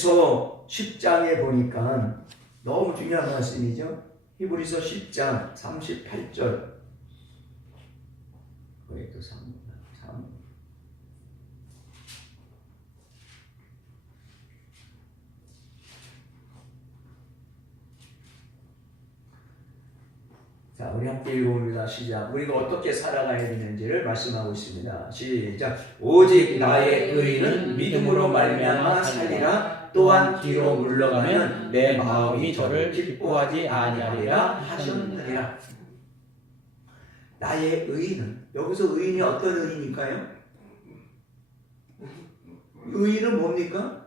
히브리서 10장에 보니까 너무 중요한 말씀이죠. 히브리서 10장 38절. 거기 또 3. 자, 우리 함께 읽어봅니다. 시작. 우리가 어떻게 살아가야 되는지를 말씀하고 있습니다. 시작. 오직 나의 의는 믿음으로 말미암아 살리라. 또한 뒤로 물러가면 내 마음이 저를 기뻐하지 아니하리라 하셨느니라. 나의 의는, 여기서 의인이 어떤 의인일까요? 의인은 뭡니까?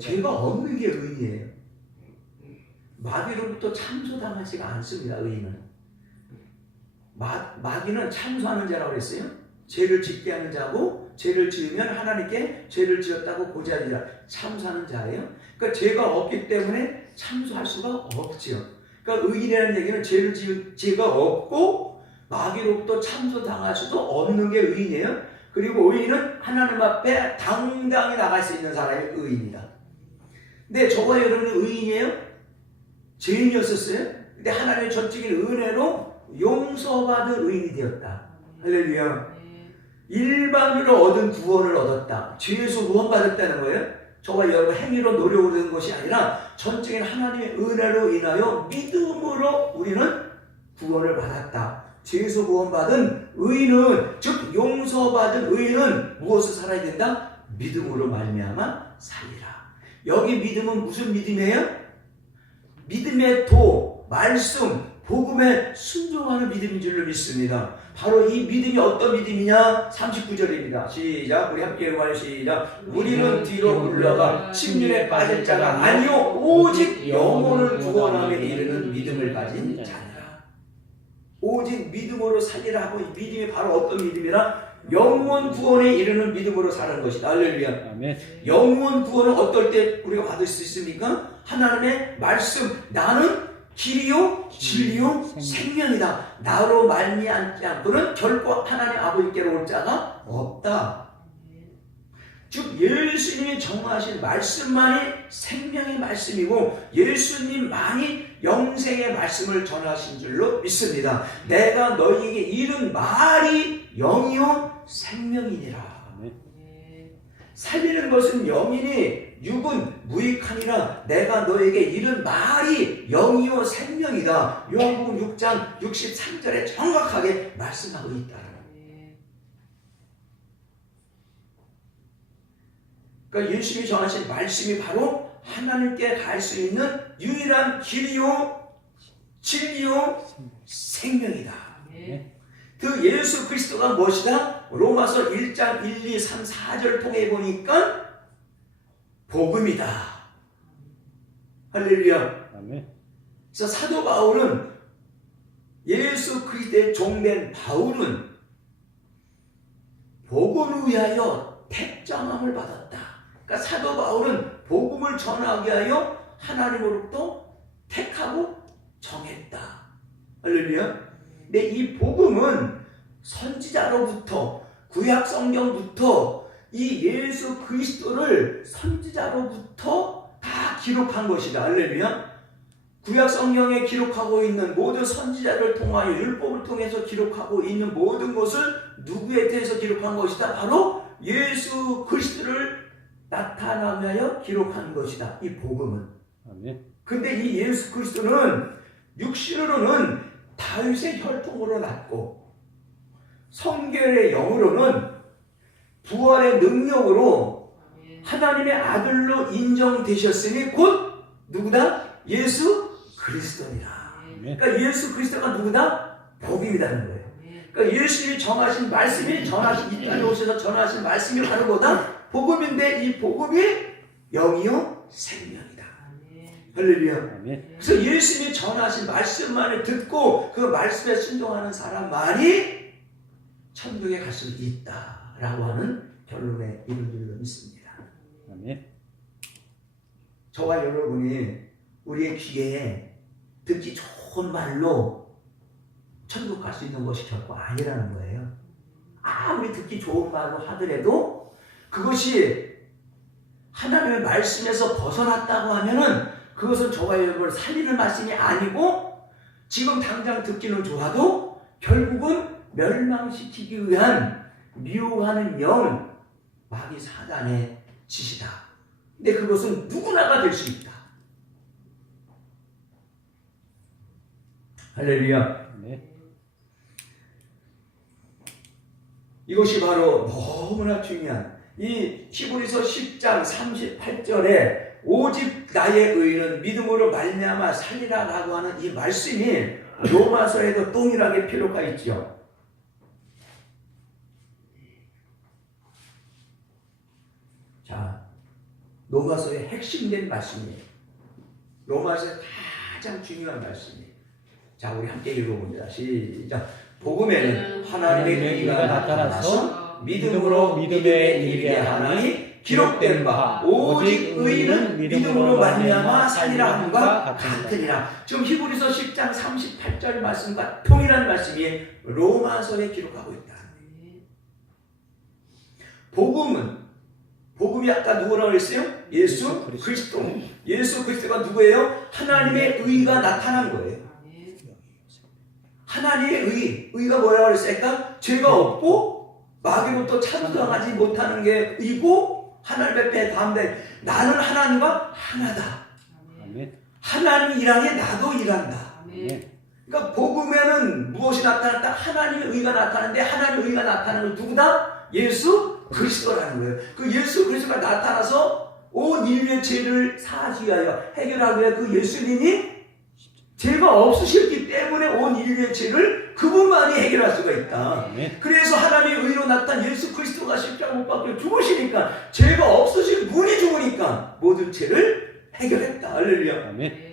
죄가 없는 게 의인이에요. 마귀로부터 참소당하지가 않습니다. 의인은 마귀는 참소하는 자라고 그랬어요. 죄를 짓게 하는 자고, 죄를 지으면 하나님께 죄를 지었다고 고지하리라. 참소하는 자예요. 그러니까 죄가 없기 때문에 참소할 수가 없지요. 그러니까 의인이라는 얘기는 죄가 없고 마귀로부터 참소당할 수도 없는 게 의인이에요. 그리고 의인은 하나님 앞에 당당히 나갈 수 있는 사람이 의인이다. 근데 저와 여러분이 의인이에요? 죄인이었었어요. 근데 하나님의 전적인 은혜로 용서받은 의인이 되었다. 할렐루야. 일반으로 얻은 구원을 얻었다. 죄에서 구원받았다는 거예요. 저와 여러분 행위로 노력을 얻은 것이 아니라 전적인 하나님의 은혜로 인하여 믿음으로 우리는 구원을 받았다. 죄에서 구원받은 의인은, 즉 용서받은 의인은 무엇을 살아야 된다? 믿음으로 말미암아 살리라. 여기 믿음은 무슨 믿음이에요? 믿음의 도, 말씀, 복음에 순종하는 믿음인 줄로 믿습니다. 바로 이 믿음이 어떤 믿음이냐? 39절입니다. 시작. 우리 함께 읽어요. 시작. 우리는 뒤로 물러가 침륜에 빠질 자가 아니요 오직 영혼을 구원함에 이르는 믿음을 가진 자니라. 오직 믿음으로 살리라 하고, 이 믿음이 바로 어떤 믿음이라? 영원 구원에 이르는 믿음으로 사는 것이다. 할렐루야. 아멘. 영원 구원은 어떨 때 우리가 받을 수 있습니까? 하나님의 말씀, 나는 길이요 진리요 생명이다. 나로 말미암지 않고는 결코 하나님 아버지께로 올 자가 없다. 즉 예수님이 정하신 말씀만이 생명의 말씀이고, 예수님만이 영생의 말씀을 전하신 줄로 믿습니다. 내가 너희에게 이른 말이 영이요 생명이니라. 살리는 것은 영이니 육은 무익하니라. 내가 너에게 이른 말이 영이요 생명이다. 요한복음 6장 63절에 정확하게 말씀하고 있다. 그러니까 예수님이 정하신 말씀이 바로 하나님께 갈 수 있는 유일한 길이요 진리요 생명이다. 그 예수 그리스도가 무엇이다? 로마서 1장 1, 2, 3, 4절 통해 보니까 복음이다. 할렐루야. 그래서 사도 바울은, 예수 그리스도의 종된 바울은 복음을 위하여 택정함을 받았다. 그러니까 사도 바울은 복음을 전하기 위하여 하나님으로부터 택하고 정했다. 할렐루야. 근데 이 복음은 선지자로부터, 구약 성경부터 이 예수 그리스도를 선지자로부터 다 기록한 것이다. 할렐루야. 구약 성경에 기록하고 있는 모든 선지자를 통하여 율법을 통해서 기록하고 있는 모든 것을 누구에 대해서 기록한 것이다? 바로 예수 그리스도를 나타나게 하여 기록한 것이다. 이 복음은. 근데 이 예수 그리스도는 육신으로는 다윗의 혈통으로 났고, 성결의 영으로는 부활의 능력으로 하나님의 아들로 인정되셨으니 곧 누구다? 예수 그리스도니라. 그러니까 예수 그리스도가 누구다? 복음이라는 거예요. 그러니까 예수님이 정하신 말씀이, 전하신 이 땅에 오셔서 전하신 말씀이 바로 뭐다? 복음인데 이 복음이 영이요 생명이다. 할렐루야. 그래서 예수님이 전하신 말씀만을 듣고 그 말씀에 순종하는 사람만이 천국에 갈 수 있다라고 하는 결론에 이른 줄로 믿습니다. 저와 여러분이 우리의 귀에 듣기 좋은 말로 천국 갈 수 있는 것이 결코 아니라는 거예요. 아무리 듣기 좋은 말로 하더라도 그것이 하나님의 말씀에서 벗어났다고 하면은 그것은 저와 여러분을 살리는 말씀이 아니고 지금 당장 듣기는 좋아도 결국은 멸망시키기 위한 미혹하는 영, 마귀 사단의 짓이다. 근데 그것은 누구나가 될 수 있다. 할렐루야. 네. 이것이 바로 너무나 중요한 이 히브리서 10장 38절에 오직 나의 의는 믿음으로 말미암아 살리라라고 하는 이 말씀이 로마서에도 동일하게 필요가 있죠. 자, 로마서의 핵심된 말씀이에요. 로마서의 가장 중요한 말씀이에요. 자, 우리 함께 읽어봅니다. 시작. 복음에는 하나님의 의가 나타나서 믿음으로 믿음에 이르게 하나니 기록된 바 오직 의인은 믿음으로 말미암아 살리라 함과 같으니라. 지금 히브리서 10장 38절 말씀과 동일한 말씀이 로마서에 기록하고 있다. 복음이 아까 누구라고 했어요? 예수 그리스도. 예수 그리스도가 누구예요? 하나님의 의가 나타난 거예요. 하나님의 의가 뭐라고 그랬을까? 죄가 없고 마귀로부터 찬송하지 못하는 게 의고 하나님 앞에 담대 나는 하나님과 하나다. 하나님이 일하니 나도 일한다. 그러니까 복음에는 무엇이 나타났다? 하나님의 의가 나타나는데 하나님의 의가 나타나는 건 누구다? 예수 그리스도라는 거예요. 그 예수 그리스도가 나타나서 온 인류의 죄를 사하기 위하여 해결하기 위해 그 예수님이 죄가 없으셨기 때문에 온 인류의 죄를 그분만이 해결할 수가 있다. 그래서 하나님의 의로 나타난 예수 그리스도가 십자가 못 박혀 죽으시니까 죄가 없으신 분이 죽으니까 모든 죄를 해결했다. 할렐루야.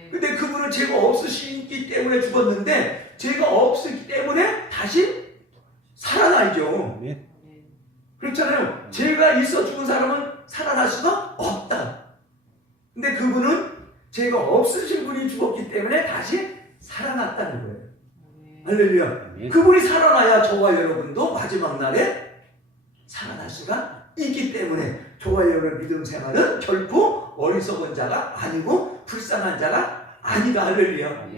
근데 그분은 죄가 없으시기 때문에 죽었는데 죄가 없었기 때문에 다시 살아나죠. 그렇잖아요. 죄가 있어 죽은 사람은 살아날 수가 없다. 근데 그분은 죄가 없으신 분이 죽었기 때문에 다시 살아났다는 거예요. 할렐루야. 그분이 살아나야 저와 여러분도 마지막 날에 살아날 수가 있기 때문에 저와 여러분의 믿음 생활은 결코 어리석은 자가 아니고 불쌍한 자가 아니다. 할렐루야.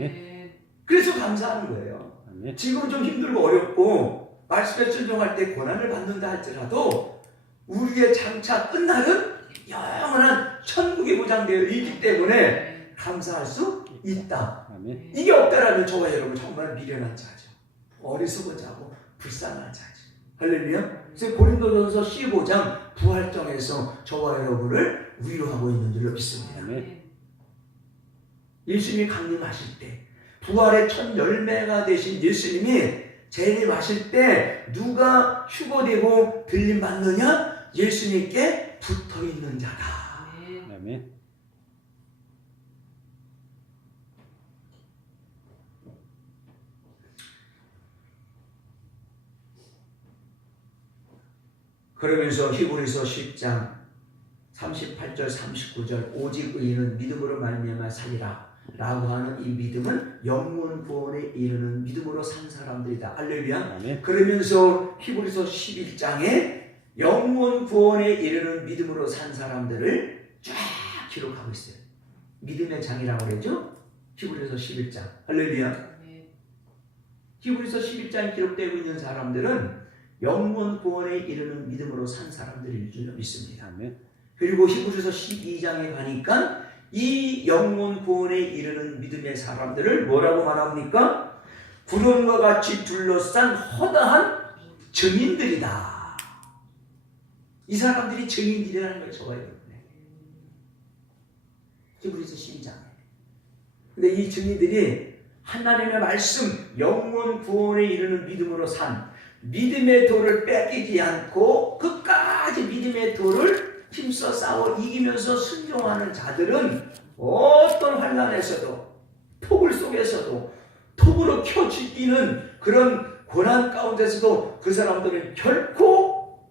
그래서 감사하는 거예요. 지금 좀 힘들고 어렵고 말씀에 순종할 때 고난을 받는다 할지라도 우리의 장차 끝날은 영원한 천국이 보장되어 있기 때문에 감사할 수 있다. 이게 없다라면 저와 여러분 정말 미련한 자죠. 어리석은 자고 불쌍한 자죠. 할렐루야. 그래서 고린도전서 15장 부활정에서 저와 여러분을 위로하고 있는 줄로 믿습니다. 예수님이 강림하실 때 부활의 첫 열매가 되신 예수님이 재림하실 때 누가 휴거되고 들림받느냐? 예수님께 붙어있는 자다. 아멘. 그러면서 히브리서 10장 38절 39절 오직 의인은 믿음으로 말미암아 살리라 라고 하는 이 믿음은 영원 구원에 이르는 믿음으로 산 사람들이다. 할렐루야. 그러면서 히브리서 11장에 영원 구원에 이르는 믿음으로 산 사람들을 쫙 기록하고 있어요. 믿음의 장이라고 그러죠. 히브리서 11장. 할렐루야. 히브리서 11장에 기록되고 있는 사람들은 영원 구원에 이르는 믿음으로 산 사람들일 줄 믿습니다. 그리고 히브리서 12장에 가니까 이 영원 구원에 이르는 믿음의 사람들을 뭐라고 말합니까? 구름과 같이 둘러싼 허다한 증인들이다. 이 사람들이 증인들이라는 걸 적어야 되는데 히브리서 12장에. 근데 이 증인들이 하나님의 말씀 영원 구원에 이르는 믿음으로 산 믿음의 도를 뺏기지 않고 끝까지 믿음의 도를 힘써 싸워 이기면서 순종하는 자들은 어떤 환난에서도 폭을 속에서도 톱으로 켜 죽이는 그런 고난 가운데서도 그 사람들은 결코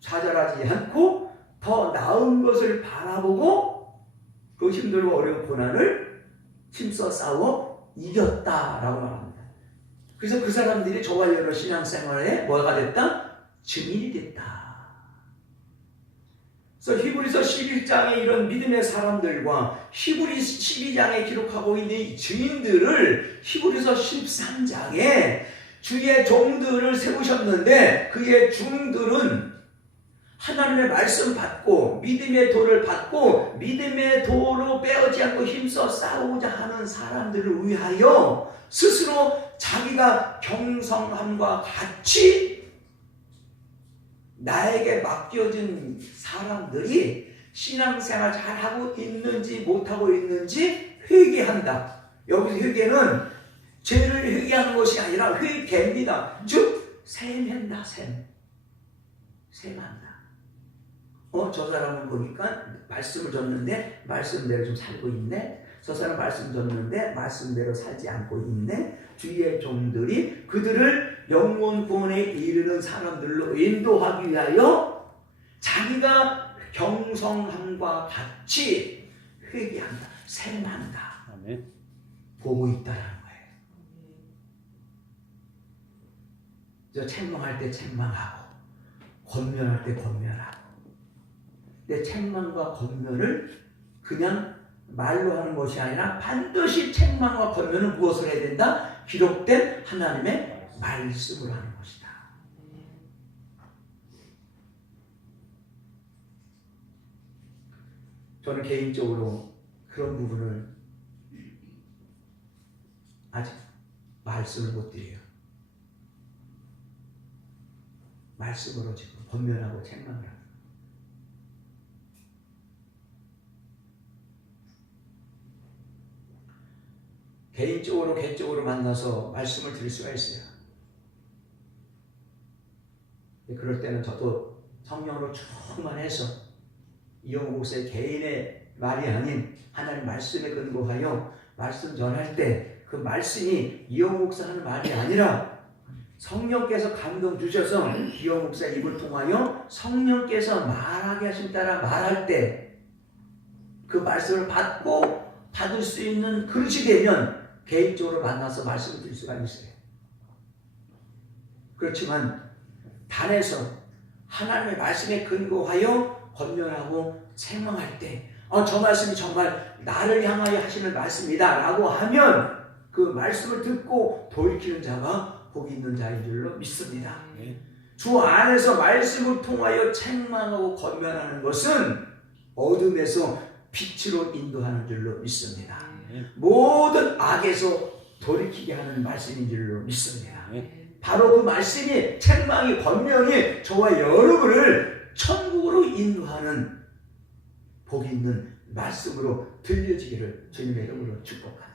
좌절하지 않고 더 나은 것을 바라보고 그 힘들고 어려운 고난을 힘써 싸워 이겼다라고 말합니다. 그래서 그 사람들이 저와 여러 신앙생활에 뭐가 됐다? 증인이 됐다. 그래서 히브리서 11장에 이런 믿음의 사람들과 히브리 12장에 기록하고 있는 이 증인들을 히브리서 13장에 주의 종들을 세우셨는데 그의 종들은 하나님의 말씀 받고 믿음의 도를 받고 믿음의 도로 빼어지 않고 힘써 싸우고자 하는 사람들을 위하여 스스로 자기가 경성함과 같이 나에게 맡겨진 사람들이 신앙생활 잘하고 있는지 못하고 있는지 회개한다. 여기서 회개는 죄를 회개하는 것이 아니라 회개입니다. 즉 셈한다. 셈한다. 저 사람은 보니까 말씀을 줬는데 말씀대로 좀 살고 있네. 저 사람 말씀 줬는데 말씀대로 살지 않고 있네. 주의 종들이 그들을 영원 구원에 이르는 사람들로 인도하기 위하여 자기가 경성함과 같이 회개한다. 셈한다. 아멘. 보고 있다라는 거예요. 저 책망할 때 책망하고 권면할 때 권면하고. 내 책망과 권면을 그냥 말로 하는 것이 아니라 반드시 책망과 권면은 무엇을 해야 된다? 기록된 하나님의 말씀으로 하는 것이다. 저는 개인적으로 그런 부분을 아직 말씀을 못 드려요. 말씀으로 지금 권면하고 책망을 합니다. 개인적으로 만나서 말씀을 드릴 수가 있어요. 그럴 때는 저도 성령으로 충만해서 이영호 목사의 개인의 말이 아닌 하나님 말씀에 근거하여 말씀 전할 때 그 말씀이 이영호 목사 하는 말이 아니라 성령께서 감동 주셔서 이영호 목사 입을 통하여 성령께서 말하게 하심 따라 말할 때 그 말씀을 받을 수 있는 그릇이 되면 개인적으로 만나서 말씀을 드릴 수가 있어요. 그렇지만 단에서 하나님의 말씀에 근거하여 권면하고 책망할 때 저 말씀이 정말 나를 향하여 하시는 말씀이다 라고 하면 그 말씀을 듣고 돌이키는 자가 복이 있는 자인 줄로 믿습니다. 주 안에서 말씀을 통하여 책망하고 권면하는 것은 어둠에서 빛으로 인도하는 줄로 믿습니다. 모든 악에서 돌이키게 하는 말씀인 줄로 믿습니다. 바로 그 말씀이 책망이 권면이 저와 여러분을 천국으로 인도하는 복이 있는 말씀으로 들려지기를 주님의 이름으로 축복합니다.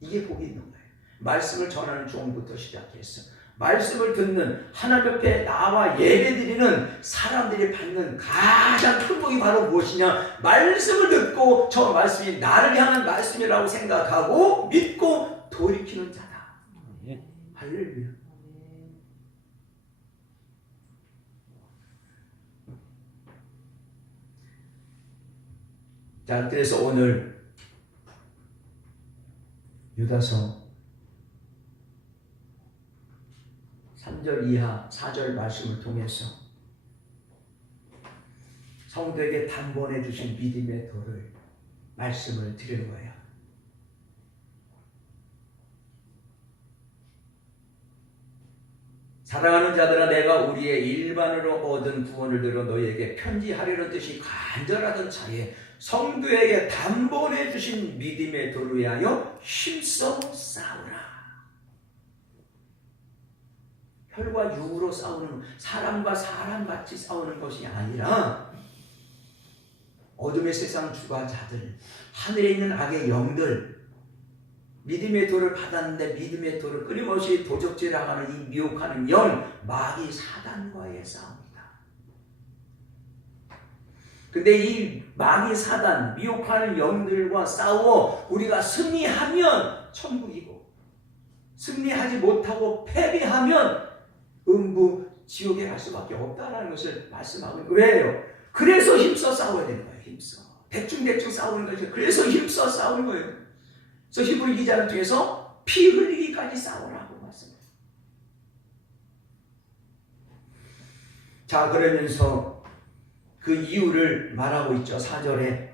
이게 복이 있는 거예요. 말씀을 전하는 종부터 시작해서 말씀을 듣는 하나님 옆에 나와 예배드리는 사람들이 받는 가장 큰 복이 바로 무엇이냐? 말씀을 듣고 저 말씀이 나를 향한 말씀이라고 생각하고 믿고 돌이키는 자다. 할렐루야. 자, 그래서 오늘 유다서 3절 이하 4절 말씀을 통해서 성도에게 단번에 주신 믿음의 도를 말씀을 드리는 거예요. 사랑하는 자들아, 내가 우리의 일반으로 얻은 구원을 들어 너희에게 편지하려는 뜻이 간절하던 차에 성도에게 단번에 주신 믿음의 도를 위하여 힘써 싸우라. 혈과 육으로 싸우는, 사람과 사람 같이 싸우는 것이 아니라 어둠의 세상 주관자들, 하늘에 있는 악의 영들, 믿음의 도를 받았는데 믿음의 도를 끊임없이 도적질하는 이 미혹하는 영, 마귀 사단과의 싸움이다. 근데 이 마귀 사단, 미혹하는 영들과 싸워 우리가 승리하면 천국이고, 승리하지 못하고 패배하면 음부 지옥에 갈 수밖에 없다라는 것을 말씀하고 있는 거예요. 왜요? 그래서 힘써 싸워야 되는 거예요. 힘써. 대충 싸우는 거죠. 그래서 힘써 싸우는 거예요. 그래서 히브리 기자를 통해서 피 흘리기까지 싸우라고 말씀해요. 자, 그러면서 그 이유를 말하고 있죠. 4절에.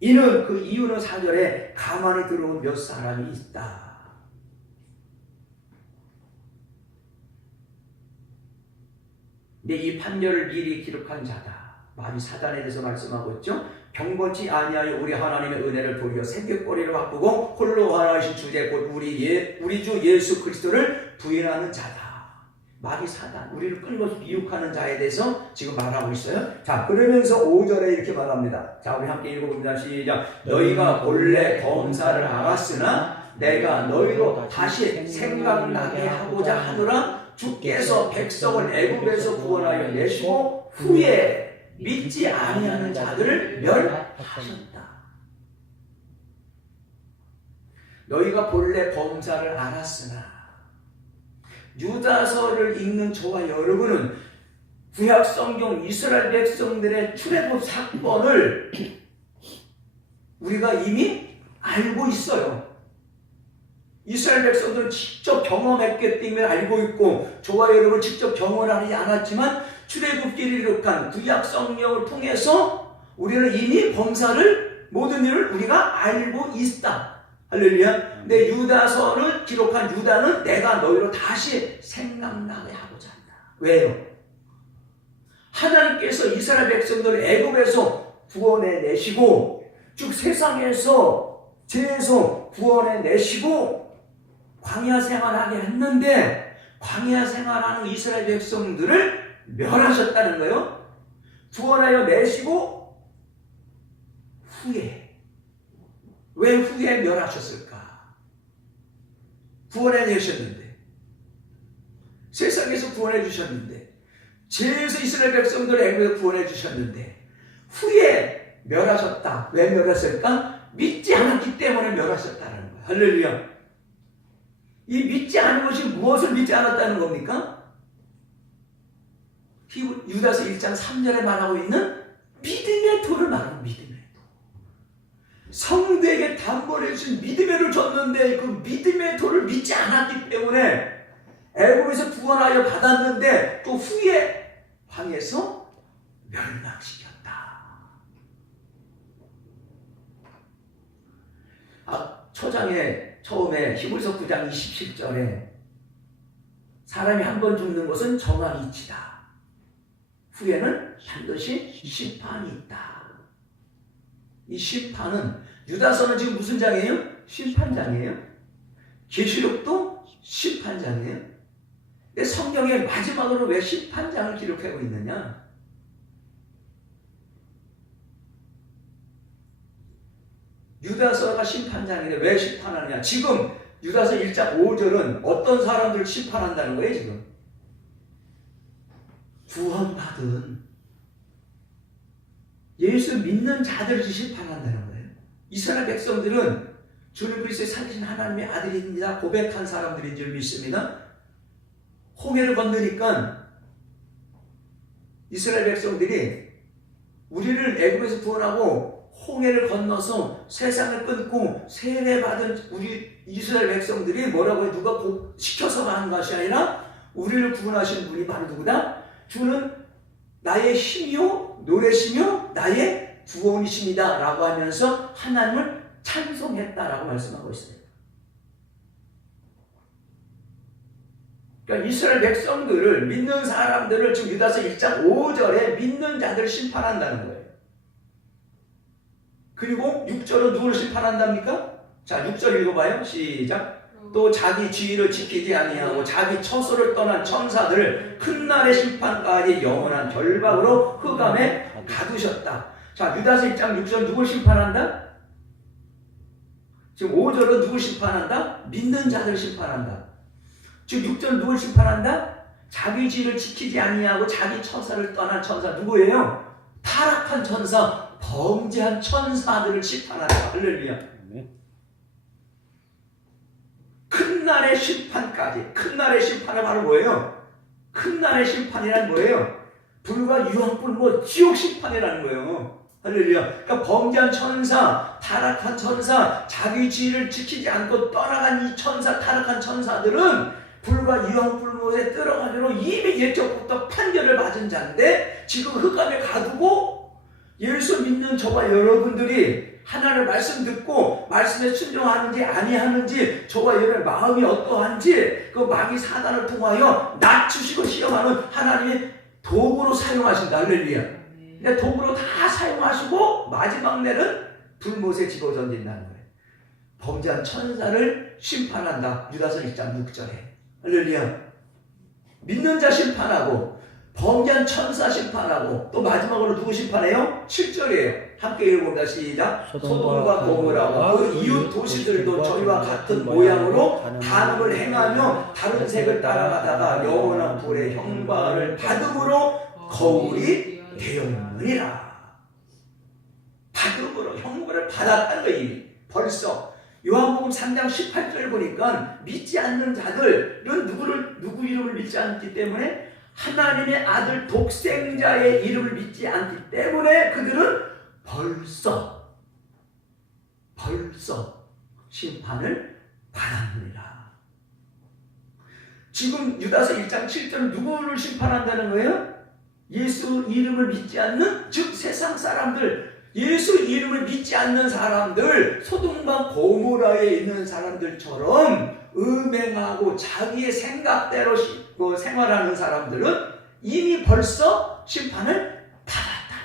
이는 그 이유는 4절에 가만히 들어온 몇 사람이 있다. 근데 이 판결을 미리 기록한 자다. 많이 사단에 대해서 말씀하고 있죠. 경건치 아니하여 우리 하나님의 은혜를 돌려 새벽거리로 바꾸고 홀로 하나이신 주제 곧 우리 주 예수 그리스도를 부인하는 자다. 마귀 사단, 우리를 끊임없이 미혹하는 자에 대해서 지금 말하고 있어요. 자, 그러면서 5절에 이렇게 말합니다. 자, 우리 함께 읽어봅니다. 시작. 너희가 본래 범사를 알았으나 내가 너희로 다시 생각나게 하고자 하노라. 주께서 백성을 애굽에서 구원하여 내시고 후에 믿지 아니하는 자들을 멸하셨다. 너희가 본래 범사를 알았으나, 유다서를 읽는 저와 여러분은 구약 성경 이스라엘 백성들의 출애굽 사건을 우리가 이미 알고 있어요. 이스라엘 백성들은 직접 경험했기 때문에 알고 있고, 저와 여러분 직접 경험하지 않았지만 출애굽기를 기록한 구약 성경을 통해서 우리는 이미 범사를, 모든 일을 우리가 알고 있다. 할렐루야. 근데 유다서를 기록한 유다는 내가 너희로 다시 생각나게 하고자 한다. 왜요? 하나님께서 이스라엘 백성들을 애굽에서 구원해 내시고, 즉 세상에서 죄에서 구원해 내시고 광야 생활하게 했는데, 광야 생활하는 이스라엘 백성들을 멸하셨다는 거예요. 구원하여 내시고 후에, 왜 후에 멸하셨을까? 구원해 내셨는데, 세상에서 구원해 주셨는데, 죄에서 이스라엘 백성들을 애굽에서 구원해 주셨는데 후에 멸하셨다. 왜 멸하셨을까? 믿지 않았기 때문에 멸하셨다는 거예요. 할렐루야. 이 믿지 않은 것이 무엇을 믿지 않았다는 겁니까? 유다서 1장 3절에 말하고 있는 믿음의 도를 말하는 믿음의 도. 성도에게 담보를 주신 믿음의 도를 줬는데 그 믿음의 도를 믿지 않았기 때문에 애굽에서 구원하여 받았는데 또 후에 황해에서 멸망시켰다. 초장에 처음에 히브리서 9장 27절에 사람이 한 번 죽는 것은 정한 이치다. 후에는 반드시 심판이 있다. 이 심판은, 유다서는 지금 무슨 장이에요? 심판장이에요. 계시록도 심판장이에요. 근데 성경에 마지막으로 왜 심판장을 기록하고 있느냐? 유다서가 심판장인데 왜 심판하느냐? 지금 유다서 1장 5절은 어떤 사람들을 심판한다는 거예요, 지금? 구원받은 예수 믿는 자들을 심판한다는 거예요. 이스라엘 백성들은 주는 그리스도의 살리신 하나님의 아들입니다 고백한 사람들인 줄 믿습니다. 홍해를 건너니까 이스라엘 백성들이 우리를 애굽에서 구원하고 홍해를 건너서 세상을 끊고 세례받은 우리 이스라엘 백성들이 뭐라고 해? 누가 시켜서 가는 것이 아니라 우리를 구원하신 분이 바로 누구다? 주는 나의 힘이요 노래시며 나의 구원이십니다 라고 하면서 하나님을 찬송했다라고 말씀하고 있어요. 그러니까 이스라엘 백성들을, 믿는 사람들을 지금 유다서 1장 5절에 믿는 자들을 심판한다는 거예요. 그리고 6절은 누구를 심판한답니까? 자, 6절 읽어봐요. 시작. 또 자기 지위를 지키지 아니하고 자기 처소를 떠난 천사들을 큰 날의 심판까지 영원한 결박으로 흑암에 가두셨다. 자, 유다서 1장 6절 누굴 심판한다? 지금 5절은 누굴 심판한다? 믿는 자들을 심판한다. 지금 6절 누굴 심판한다? 자기 지위를 지키지 아니하고 자기 처소를 떠난 천사. 누구예요? 타락한 천사, 범죄한 천사들을 심판한다. 할렐루야. 큰 날의 심판까지. 큰 날의 심판은 바로 뭐예요? 큰 날의 심판이란 뭐예요? 불과 유황불 지옥 심판이라는 거예요. 할렐루야. 그러니까 범죄한 천사, 타락한 천사, 자기 지위를 지키지 않고 떠나간 이 천사, 타락한 천사들은 불과 유황불못에 들어가기로 이미 예적부터 판결을 받은 자인데 지금 흑암에 가두고 예수 믿는 저와 여러분들이 하나님의 말씀 듣고 말씀에 순종하는지 아니하는지 저와 여러분의 마음이 어떠한지 그 마귀 사단을 통하여 낮추시고 시험하는 하나님의 도구로 사용하신다. 할렐루야. 근데 도구로 다 사용하시고 마지막 날은 불못에 집어던진다는 거예요. 범죄한 천사를 심판한다. 유다서 1장 6절에. 할렐루야. 믿는 자 심판하고 범죄한 천사 심판하고 또 마지막으로 누구 심판해요? 7절이에요. 함께 읽어봅니다. 시작. 소돔과 고모라와 그 이웃 도시들도 저희와 같은 모양으로 간음을 행하며 다른 색을 따라가다가 영원한 불의 형벌을 받음으로 거울이 되었느니라. 받음으로 형벌을 받았다는 거예요. 이미 벌써 요한복음 3장 18절 보니까 믿지 않는 자들은 누구 이름을 믿지 않기 때문에 하나님의 아들 독생자의 이름을 믿지 않기 때문에 그들은 벌써 심판을 받았느니라. 지금 유다서 1장 7절은 누구를 심판한다는 거예요? 예수 이름을 믿지 않는, 즉 세상 사람들, 예수 이름을 믿지 않는 사람들, 소돔과 고모라에 있는 사람들처럼 음행하고 자기의 생각대로 생활하는 사람들은 이미 벌써 심판을 받았다.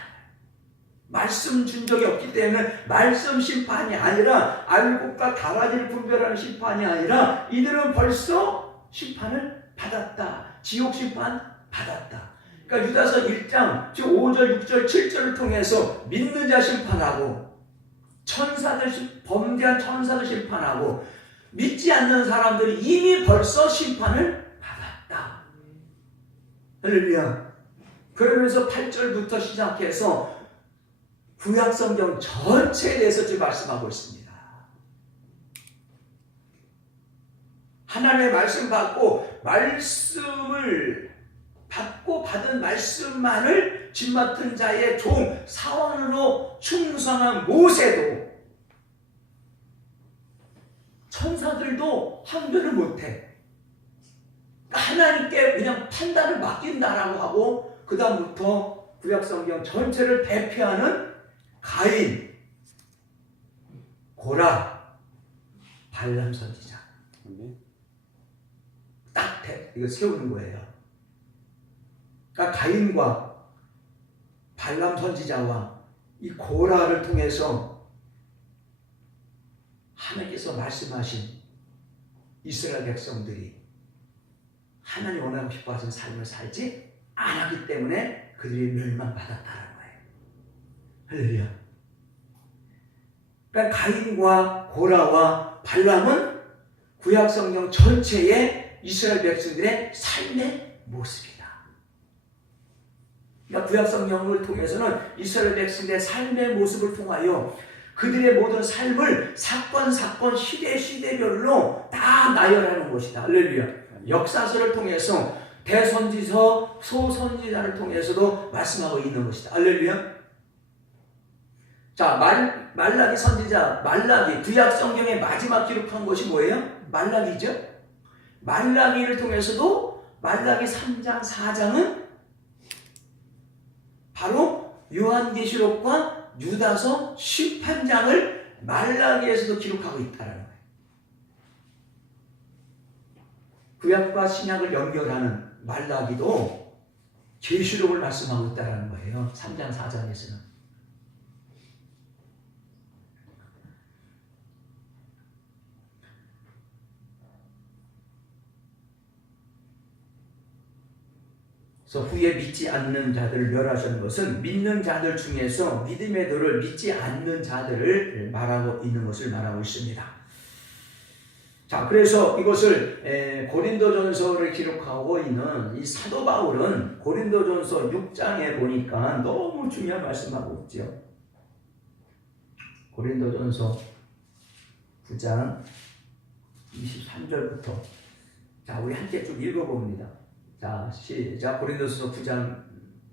말씀 준 적이 없기 때문에 말씀 심판이 아니라 알곡과 가라지를 분별하는 심판이 아니라 이들은 벌써 심판을 받았다. 지옥 심판 받았다. 그러니까 유다서 1장 5절, 6절, 7절을 통해서 믿는 자 심판하고 범죄한 천사들 심판하고 믿지 않는 사람들이 이미 벌써 심판을 받았다. 할렐루야. 그러면서 8절부터 시작해서 구약성경 전체에 대해서 지금 말씀하고 있습니다. 하나님의 말씀 받고 받은 말씀만을 짓맡은 자의 종 사원으로 충성한 모세도 천사들도 한결을 못해. 하나님께 그냥 판단을 맡긴다라고 하고 그 다음부터 구약성경 전체를 대표하는 가인, 고라, 발람 선지자 딱 이거 세우는 거예요. 그러니까 가인과 발람 선지자와 이 고라를 통해서 하나님께서 말씀하신 이스라엘 백성들이 하나님 원하고 싶어 하신 삶을 살지 않았기 때문에 그들이 멸망받았다는 거예요. 할렐루야. 그러니까 가인과 고라와 발람은 구약성경 전체의 이스라엘 백성들의 삶의 모습이다. 그러니까 구약성경을 통해서는 이스라엘 백성들의 삶의 모습을 통하여 그들의 모든 삶을 사건, 시대별로 다 나열하는 것이다. 할렐루야. 역사서를 통해서 대선지서, 소선지자를 통해서도 말씀하고 있는 것이다. 할렐루야. 자, 말라기 선지자, 말라기, 구약성경의 마지막 기록한 것이 뭐예요? 말라기죠. 말라기를 통해서도 말라기 3장, 4장은 바로 요한계시록과 유다서 18장을 말라기에서도 기록하고 있다는 거예요. 구약과 신약을 연결하는 말라기도 계시록을 말씀하고 있다는 거예요. 3장, 4장에서는. 그래서 후에 믿지 않는 자들을 멸하시는 것은 믿는 자들 중에서 믿음의 도를 믿지 않는 자들을 말하고 있는 것을 말하고 있습니다. 자, 그래서 이것을 고린도전서를 기록하고 있는 이 사도 바울은 고린도전서 6장에 보니까 너무 중요한 말씀하고 있죠. 고린도전서 9장 23절부터 자, 우리 함께 좀 읽어봅니다. 자, 시작. 고린도서 9장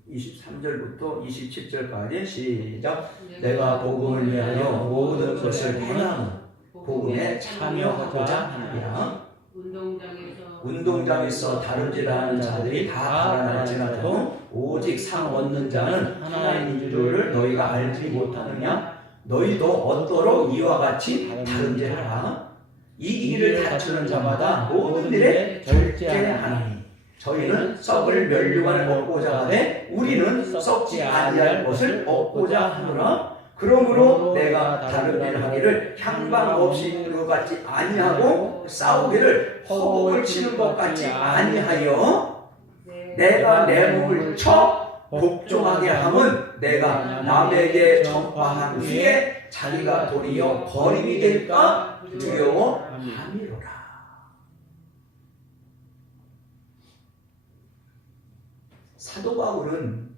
23절부터 27절까지 시작. 내가 복음을 위하여 모든 것을 행하며 복음에 참여하고자 하느냐. 운동장에서 운동장에서 다름질하는 자들이 다 달아날지라도 오직 상 얻는 자는 하나님인 줄을 너희가 알지 못하느냐? 너희도 얻도록 이와 같이 다름질하라. 이기기를 다투는 자마다 모든 일에 절제하나니 저희는 썩을 멸류관을 얻고자 하되 우리는 썩지 아니할 것을 얻고자 하노라. 그러므로 내가 다른 일을 하기를 향방 없이 있는 것 같지 아니하고 싸우기를 허공을 치는 것 같지 아니하여 내가 내 몸을 쳐 복종하게 함은 내가 남에게 전파한 후에 자기가 도리어 버림이 될까 두려워함이로라. 사도 바울은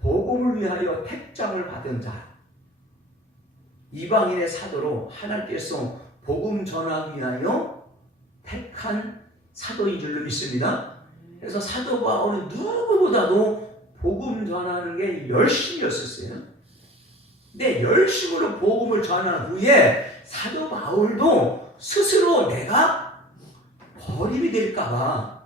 복음을 위하여 택장을 받은 자, 이방인의 사도로 하나님께서 복음 전하기 위하여 택한 사도인 줄로 믿습니다. 그래서 사도 바울은 누구보다도 복음 전하는 게 열심이었었어요. 근데 열심으로 복음을 전한 후에 사도 바울도 스스로 내가 버림이 될까봐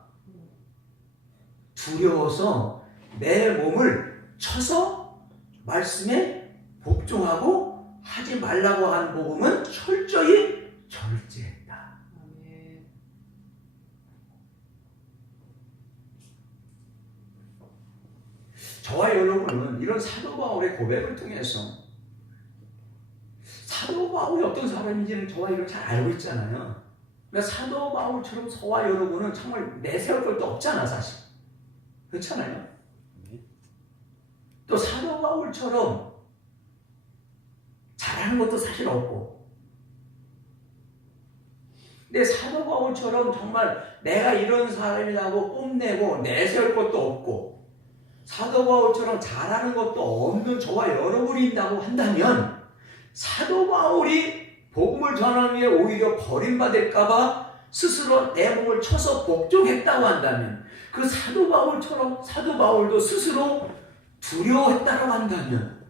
두려워서 내 몸을 쳐서 말씀에 복종하고 하지 말라고 한 복음은 철저히 절제했다. 저와 여러분은 이런 사도 바울의 고백을 통해서 사도 바울이 어떤 사람인지는 저와 여러분 잘 알고 있잖아요. 그러니까 사도 바울처럼 저와 여러분은 정말 내세울 것도 없잖아, 사실. 그렇잖아요. 또 사도 바울처럼 잘하는 것도 사실 없고, 근데 사도 바울처럼 정말 내가 이런 사람이라고 뽐내고 내세울 것도 없고, 사도 바울처럼 잘하는 것도 없는 저와 여러분이 있다고 한다면, 사도 바울이 복음을 전하는 게 오히려 버림받을까봐 스스로 내 몸을 쳐서 복종했다고 한다면, 그 사도 바울처럼 사도 바울도 스스로 두려워했다고 한다면,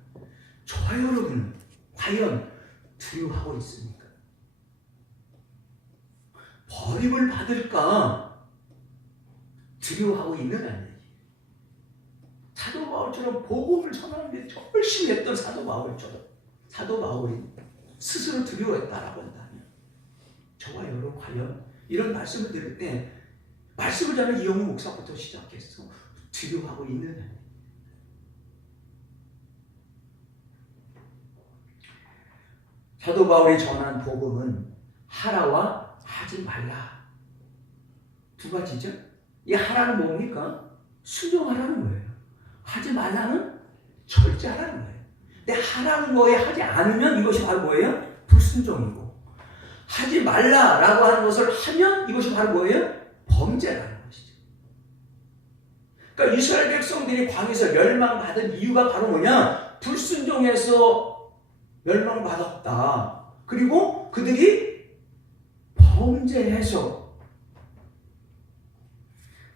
저와 여러분은 과연 두려워하고 있습니까? 버림을 받을까 두려워하고 있느냐는 얘기예요. 사도 바울처럼 복음을 전하는데 열심히 했던 사도 바울처럼 사도 바울이 스스로 두려워했다라고 한다면, 저와 여러분 과연 이런 말씀을 들을 때 말씀을 전하는 이영우 목사부터 시작해서 두려워하고 있느냐. 사도 바울이 전한 복음은 하라와 하지 말라, 두 가지죠. 이 하라는 뭡니까? 순종하라는 거예요. 하지 말라는 절제하라는 거예요. 근데 하라는 거에 하지 않으면 이것이 바로 뭐예요? 불순종이고, 하지 말라라고 하는 것을 하면 이것이 바로 뭐예요? 범죄라는 것이죠. 그러니까 이스라엘 백성들이 광야에서 멸망받은 이유가 바로 뭐냐? 불순종해서 멸망받았다. 그리고 그들이 범죄해서,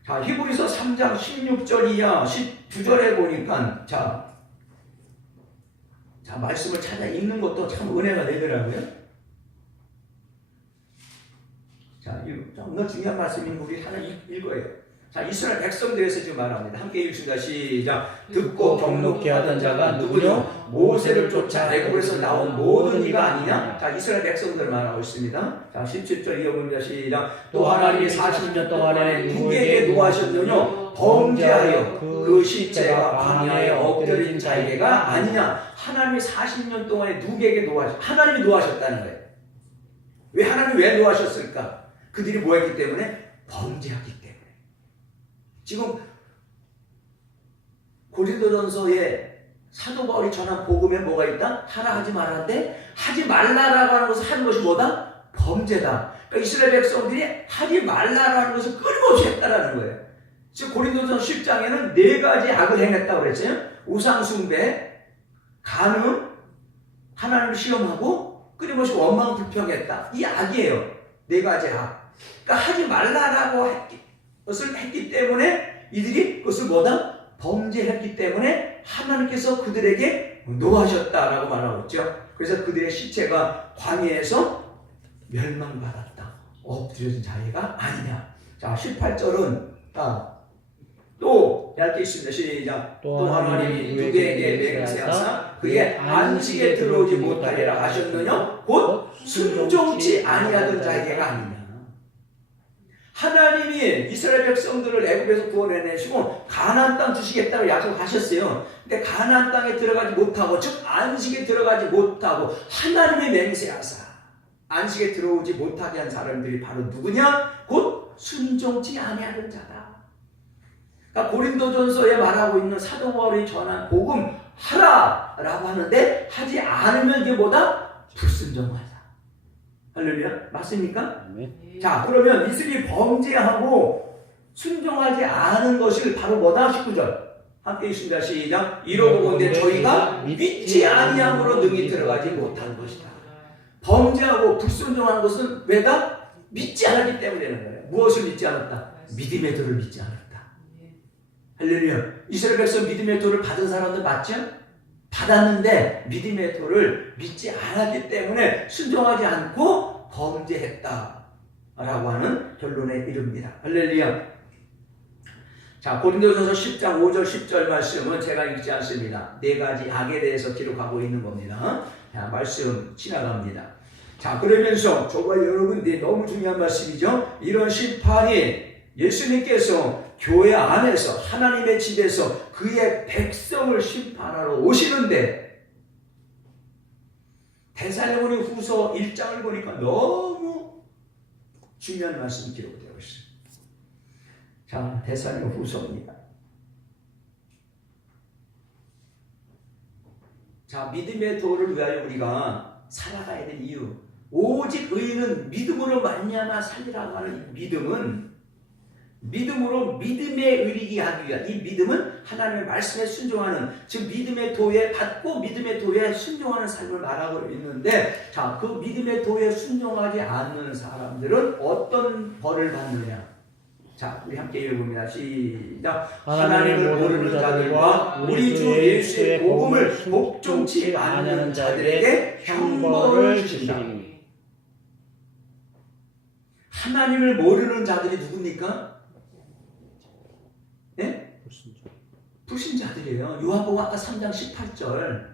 자, 히브리서 3장 16절 이하 19절에 보니까 자 말씀을 찾아 읽는 것도 참 은혜가 되더라고요. 자, 너무 중요한 말씀인 우리 하나 읽어요. 자, 이스라엘 백성들에서 지금 말합니다. 함께 읽습니다. 시작. 듣고 경록케 하던 자가 누구냐? 모세를 쫓아 애굽에서 나온 모든 이가 아니냐? 자, 이스라엘 백성들 말하고 있습니다. 자, 17절 이어봅니다. 시작. 또 하나님이 40년 동안에 누구에게 노하셨느냐? 범죄하여 그 시체가 광야에 엎드린 자에게가 아니냐? 하나님이 40년 동안에 누구에게 노하셨? 하나님이 노하셨다는 거예요. 왜 하나님이 왜 노하셨을까? 그들이 뭐 했기 때문에? 범죄했기 때문에. 지금 고린도전서에 사도 바울이 전한 복음에 뭐가 있다? 하라 하지 말라는데, 하지 말라라고 하는 것을 하는 것이 뭐다? 범죄다. 그러니까 이스라엘 백성들이 하지 말라라는 것을 끊임없이 했다라는 거예요. 지금 고린도전서 10장에는 4가지 악을 행했다고 그랬어요. 우상숭배, 간음, 하나님을 시험하고 끊임없이 원망 불평했다. 이 악이에요. 4가지 악. 그러니까 하지 말라라고 것을 했기 때문에 이들이 그것을 뭐다? 범죄했기 때문에 하나님께서 그들에게 노하셨다라고 말하고 있죠. 그래서 그들의 시체가 광야에서 멸망받았다. 엎드려진 자리가 아니냐. 자, 자, 18절은 또 얇게 있습니다. 시작. 또 하나님이 누구에게 맹세하사 그의 안식에 들어오지 못하리라 하셨느냐? 곧 순종치 아니하던 자에게가 아니냐. 하나님이 이스라엘 백성들을 애굽에서 구원해내시고 가나안 땅 주시겠다고 약속하셨어요. 근데 가나안 땅에 들어가지 못하고, 즉 안식에 들어가지 못하고 하나님의 맹세하사 안식에 들어오지 못하게 한 사람들이 바로 누구냐? 곧 순종치 아니하는 자다. 그러니까 고린도전서에 말하고 있는 사도 바울이 전한 복음 하라라고 하는데 하지 않으면 이게 뭐다? 불순종하다. 할렐루야. 맞습니까? 네. 자, 그러면 이슬이 범죄하고 순종하지 않은 것을 바로 뭐다? 19절 함께 있습니다. 시작. 이러보건대 저희가 믿지 아니함으로 능히 들어가지 못한 것이다. 범죄하고 불순종한 것은 왜다? 믿지 않았기 때문이라는 거예요. 무엇을 믿지 않았다? 믿음의 도를 믿지 않았다. 할렐루야. 이스라엘 백성 믿음의 도를 받은 사람들 맞죠? 받았는데 믿음의 도를 믿지 않았기 때문에 순종하지 않고 범죄했다 라고 하는 결론에 이릅니다. 할렐루야. 자, 고린도전서 10장 5절 10절 말씀은 제가 읽지 않습니다. 네 가지 악에 대해서 기록하고 있는 겁니다. 자, 말씀 지나갑니다. 자, 그러면서 저와 여러분, 너무 중요한 말씀이죠. 이런 심판이 예수님께서 교회 안에서 하나님의 집에서 그의 백성을 심판하러 오시는데, 데살로니가 후서 1장을 보니까 너무 중요한 말씀이 기록되어 있어요. 자, 데살로니가 후서입니다. 자, 믿음의 도를 위하여 우리가 살아가야 될 이유, 오직 의인은 믿음으로 말미암아 살리라고 하는 이 믿음으로 믿음에 이르게 하기 위한, 이 믿음은 하나님의 말씀에 순종하는, 즉 믿음의 도에 받고 믿음의 도에 순종하는 삶을 말하고 있는데, 자, 그 믿음의 도에 순종하지 않는 사람들은 어떤 벌을 받느냐? 자, 우리 함께 읽어봅니다. 시작. 하나님을 모르는 자들과 우리 주 예수의 복음을 복종치 않는 자들에게 형벌을 주신다. 하나님을 모르는 자들이 누굽니까? 네? 불신자들이에요. 요한복음 아까 3장 18절.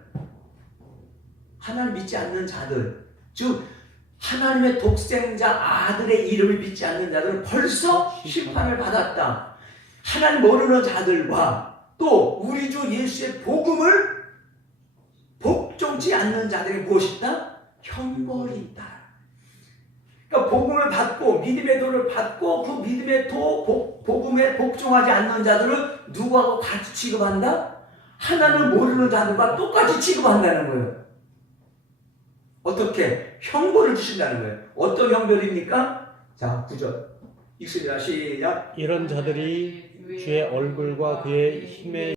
하나님 믿지 않는 자들, 즉 하나님의 독생자 아들의 이름을 믿지 않는 자들은 벌써 심판을 받았다. 하나님 모르는 자들과 또 우리 주 예수의 복음을 복종치 않는 자들에게 무엇이 있다? 형벌이 있다. 그러니까 복음을 받고 믿음의 도를 받고 그 믿음의 도 복음에 복종하지 않는 자들은 누구하고 같이 취급한다? 하나님을 모르는 자들과 똑같이 취급한다는 거예요. 어떻게? 형벌을 주신다는 거예요. 어떤 형벌입니까? 자, 9절 읽습니다. 시작. 이런 자들이 주의 얼굴과 그의 힘의